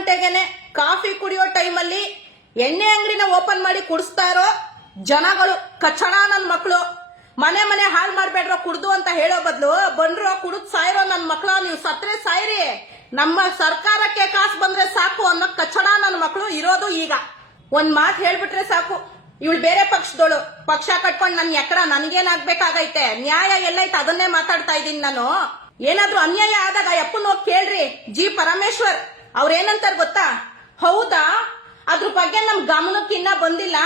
ಗಂಟೆಗೆನೆ coffee ಕುಡಿಯೋ ಟೈಮಲ್ಲಿ ಎಣ್ಣೆ ಅಂಗಡಿನ ಓಪನ್ ಮಾಡಿ ಕುಡಿಸ್ತಾ ಇರೋ ಜನಗಳು ಕಚ್ಚಡ ನನ್ ಮಕ್ಳು. ಮನೆ ಮನೆ ಹಾಳು ಮಾಡ್ಬೇಡ್ರೋ ಕುಡ್ದು ಅಂತ ಹೇಳೋ ಬದ್ಲು ಬಂಡ್ರೋ ಕುಡಿದ್ ಸಾಯಿರೋ ನನ್ ಮಕ್ಳು, ನೀವು ಸತ್ರೆ ಸಾಯಿರಿ, ನಮ್ಮ ಸರ್ಕಾರಕ್ಕೆ ಕಾಸು ಬಂದ್ರೆ ಸಾಕು ಅನ್ನೋ ಕಚ್ಚಡ ನನ್ ಮಕ್ಳು ಇರೋದು. ಈಗ ಒಂದ್ ಮಾತು ಹೇಳ್ಬಿಟ್ರೆ ಸಾಕು, ಇವಳು ಬೇರೆ ಪಕ್ಷದೋಳು, ಪಕ್ಷ ಕಟ್ಕೊಂಡ್ ನನ್ ಎಕಡ ನನ್ಗೇನಾಗ್ಬೇಕಾಗೈತೆ, ನ್ಯಾಯ ಎಲ್ಲೈತೆ ಅದನ್ನೇ ಮಾತಾಡ್ತಾ ಇದ್ದೀನಿ ನಾನು. ಏನಾದ್ರೂ ಅನ್ಯಾಯ ಆದಾಗ ಅಪ್ಪನ್ ಹೋಗಿ ಕೇಳ್ರಿ. ಜಿ ಪರಮೇಶ್ವರ್ ಅವ್ರೇನಂತಾರ ಗೊತ್ತಾ, ಹೌದಾ ಅದ್ರ ಬಗ್ಗೆ ನಮ್ ಗಮನಕ್ಕಿನ್ನ ಬಂದಿಲ್ಲ,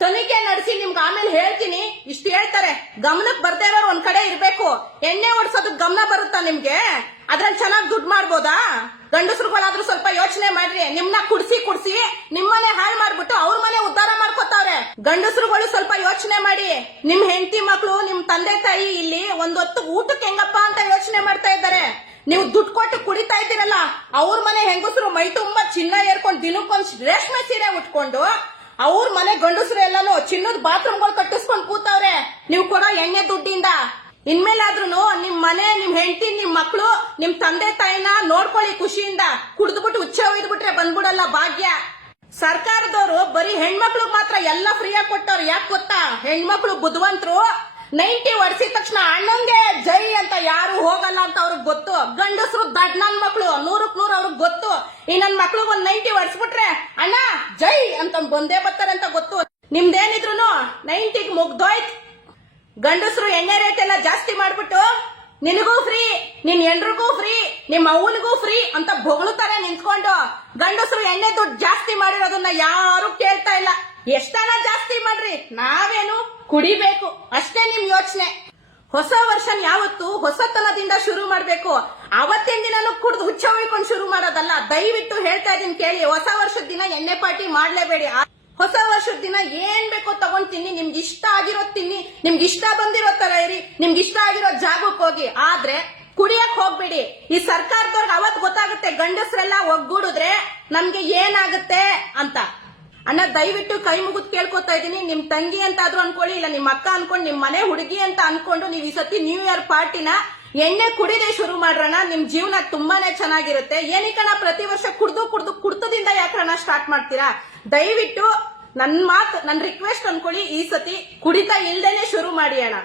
ತನಿಖೆ ನಡೆಸಿ ನಿಮ್ಗೆ ಆಮೇಲೆ ಹೇಳ್ತೀನಿ ಇಷ್ಟು ಹೇಳ್ತಾರೆ. ಗಮನಕ್ಕೆ ಬರ್ದೇ ಇರೋರು ಒಂದ್ ಕಡೆ ಇರ್ಬೇಕು. ಎಣ್ಣೆ ಓಡಿಸೋದಕ್ ಗಮನ ಬರುತ್ತಾ ನಿಮ್ಗೆ? ಅದ್ರಲ್ಲಿ ಚೆನ್ನಾಗಿ ದುಡ್ಡು ಮಾಡ್ಬೋದಾ? ಗಂಡಸರುಗಳಾದ್ರೂ ಸ್ವಲ್ಪ ಯೋಚನೆ ಮಾಡ್ರಿ. ನಿಮ್ನ ಕುಡ್ಸಿ ನಿಮ್ಮನೆ ಹಾಳು ಮಾಡ್ಬಿಟ್ಟು ಅವ್ರ ಮನೆ ಉದ್ಧಾರ ಮಾಡ್ಕೊತಾವ್ರೆ. ಗಂಡಸರುಗಳು ಸ್ವಲ್ಪ ಯೋಚನೆ ಮಾಡಿ. ನಿಮ್ ಹೆಂಡತಿ ಮಕ್ಳು, ನಿಮ್ ತಂದೆ ತಾಯಿ ಇಲ್ಲಿ ಒಂದೊತ್ತು ಊಟಕ್ಕೆ ಹೆಂಗಪ್ಪ ಅಂತ ಯೋಚನೆ ಮಾಡ್ತಾ ಇದ್ದಾರೆ. ನೀವು ದುಡ್ಡು ಕೊಟ್ಟು ಕುಡಿತಾ ಇದ್ದೀರಲ್ಲ, ಅವ್ರ ಮನೆ ಹೆಂಗಸರು ಮೈ ತುಂಬಾ ಚಿನ್ನ ಏರ್ಕೊಂಡು ದಿನಕ್ಕೊಂದ್ ರೇಷ್ಮೆ ಸೀರೆ ಉಟ್ಕೊಂಡು ಅವ್ರ ಮನೆ ಗಂಡಸರು ಎಲ್ಲಾನು ಚಿನ್ನದ ಬಾತ್ರೂಮ್ಗಳು ಕಟ್ಟಿಸ್ಕೊಂಡು ಕೂತವ್ರೆ ನೀವು ಕೊಡೋ ಎಣ್ಣೆ ದುಡ್ಡಿಂದ. ಇನ್ಮೇಲಾದ್ರೂ ನಿಮ್ ಮನೆ, ನಿಮ್ ಹೆಂಡತಿ, ನಿಮ್ ಮಕ್ಳು, ನಿಮ್ ತಂದೆ ತಾಯಿನ ನೋಡ್ಕೊಳ್ಳಿ ಖುಷಿಯಿಂದ. ಕುಡಿದ್ಬಿಟ್ಟು ಉಚ್ಚ ಒಯ್ದ್ಬಿಟ್ರೆ ಬಂದ್ಬಿಡಲ್ಲ ಭಾಗ್ಯ. ಸರ್ಕಾರದವರು ಬರೀ ಹೆಣ್ಮಕ್ಳಿಗೆ ಮಾತ್ರ ಎಲ್ಲ ಫ್ರೀಯಾಗಿ ಕೊಟ್ಟವ್ರು. ಯಾಕೆ ಗೊತ್ತಾ? ಹೆಣ್ಮಕ್ಳು ಬುದ್ಧಿವಂತರು. 90 ಹೊಡ್ಸಿದ ತಕ್ಷಣ ಅಣ್ಣಂಗೆ ಜೈ ಅಂತ ಯಾರು ಹೋಗಲ್ಲ ಅಂತ ಅವ್ರಿಗೆ ಗೊತ್ತು. ಗಂಡಸರು ದಡ್ ನನ್ ಮಕ್ಳು 100ಕ್ಕೆ 100 ಅವ್ರಿಗೆ ಗೊತ್ತು. ಈ ನನ್ ಮಕ್ಳಿಗೆ ಒಂದ್ 90 ಹೊಡ್ಸ್ಬಿಟ್ರೆ ಅಣ್ಣ ಜೈ ಅಂತ ಬಂದೇ ಬರ್ತಾರೆ ಅಂತ ಗೊತ್ತು. ನಿಮ್ದೇನಿದ್ರು 90ಗೆ ಮುಗ್ದೋಯ್ತು. ಗಂಡಸರು ಎಣ್ಣೆ ರೇಟ್ ಎಲ್ಲ ಜಾಸ್ತಿ ಮಾಡ್ಬಿಟ್ಟು ನಿನಗೂ ಫ್ರೀ, ನಿನ್ ಹೆಂಡ್ರಿಗೂ ಫ್ರೀ, ನಿಮ್ ಅವನಿಗೂ ಫ್ರೀ ಅಂತ ಬೊಗಳುತ್ತಾರೆ ನಿಂತ್ಕೊಂಡು. ಗಂಡಸರು ಎಣ್ಣೆ ದುಡ್ಡು ಜಾಸ್ತಿ ಮಾಡಿರೋದನ್ನ ಯಾರು ಕೇಳ್ತಾ ಇಲ್ಲ. ಎಷ್ಟನ ಜಾಸ್ತಿ ಮಾಡ್ರಿ, ನಾವೇನು ಕುಡಿಬೇಕು ಅಷ್ಟೇ ನಿಮ್ ಯೋಚನೆ. ಹೊಸ ವರ್ಷನ್ ಯಾವತ್ತು ಹೊಸತನದಿಂದ ಶುರು ಮಾಡ್ಬೇಕು. ಅವತ್ತಿನ ದಿನಾನು ಕುಡ್ದು ಹುಚ್ಚ ಹೊಯ್ಕೊಂಡು ಶುರು ಮಾಡೋದಲ್ಲ. ದಯವಿಟ್ಟು ಹೇಳ್ತಾ ಇದೀನಿ ಕೇಳಿ, ಹೊಸ ವರ್ಷದ ದಿನ ಎಣ್ಣೆ ಪಾರ್ಟಿ ಮಾಡ್ಲೇಬೇಡಿ. ಹೊಸ ವರ್ಷದ ದಿನ ಏನ್ ಬೇಕೋ ತಗೊಂಡ್ ತಿನ್ನಿ, ನಿಮ್ಗೆ ಇಷ್ಟ ಆಗಿರೋದ್ ತಿನ್ನಿ, ನಿಮ್ಗೆ ಇಷ್ಟ ಬಂದಿರೋ ತರ ಇರಿ, ನಿಮ್ಗೆ ಇಷ್ಟ ಆಗಿರೋ ಜಾಗಕ್ಕೆ ಹೋಗಿ. ಆದ್ರೆ ಕುಡಿಯಕ್ ಹೋಗ್ಬೇಡಿ. ಈ ಸರ್ಕಾರದವ್ರಿಗೆ ಅವತ್ ಗೊತ್ತಾಗುತ್ತೆ ಗಂಡಸ್ರೆಲ್ಲ ಒಗ್ಗೂಡಿದ್ರೆ ನಮ್ಗೆ ಏನಾಗುತ್ತೆ ಅಂತ. ಅಣ್ಣ ದಯವಿಟ್ಟು ಕೈ ಮುಗಿದ್ ಕೇಳ್ಕೊತಾ ಇದೀನಿ, ನಿಮ್ ತಂಗಿ ಅಂತ ಆದ್ರೂ ಅನ್ಕೊಳ್ಳಿ, ಇಲ್ಲ ನಿಮ್ ಅಕ್ಕ ಅನ್ಕೊಂಡು, ನಿಮ್ ಮನೆ ಹುಡುಗಿ ಅಂತ ಅನ್ಕೊಂಡು ನೀವ್ ಈ ಸತಿ ನ್ಯೂ ಇಯರ್ ಪಾರ್ಟಿನ ಎಣ್ಣೆ ಕುಡಿದೇ ಶುರು ಮಾಡ್ರಣ. ನಿಮ್ ಜೀವನ ತುಂಬಾನೇ ಚೆನ್ನಾಗಿರುತ್ತೆ. ಏನಕ್ಕಣ ಪ್ರತಿ ವರ್ಷ ಕುಡ್ತದಿಂದ ಯಾಕಣ್ಣ ಸ್ಟಾರ್ಟ್ ಮಾಡ್ತೀರಾ? ದಯವಿಟ್ಟು ನನ್ ರಿಕ್ವೆಸ್ಟ್ ಅನ್ಕೊಳ್ಳಿ, ಈ ಸತಿ ಕುಡಿತಾ ಇಲ್ದೇನೆ ಶುರು ಮಾಡಿ ಅಣ್ಣ.